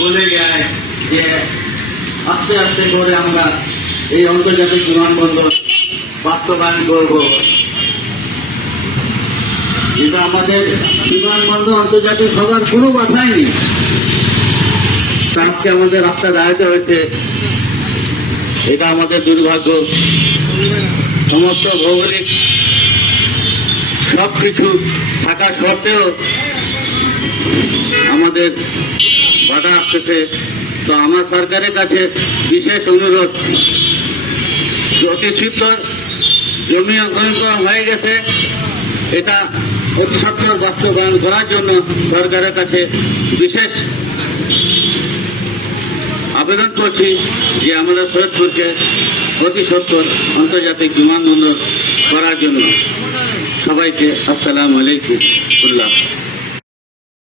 বলে যায় যে আস্তে আস্তে করে আমরা এই আন্তর্জাতিক বিমানবন্দর বাস্তবায়ন করব। কিন্তু আমাদের বিমানবন্দর আন্তর্জাতিক হবার কোনো কথাই নেই। আজকে আমাদের রাস্তা দাঁড়াতে হয়েছে, এটা আমাদের দুর্ভাগ্য। সমস্ত ভৌগোলিক সবকিছু থাকা সত্ত্বেও আমাদের বাধা আসতেছে। তো আমার সরকারের কাছে বিশেষ অনুরোধ, অতি শীঘ্র জমি অঙ্কন হয়ে গেছে, এটা অতি সত্বর বাস্তবায়ন করার জন্য সরকারের কাছে বিশেষ আবেদন করছি যে আমাদের সৈয়দপুরকে অতি সত্বর আন্তর্জাতিক বিমানবন্দর করার জন্য। সবাইকে আসসালামু আলাইকুম।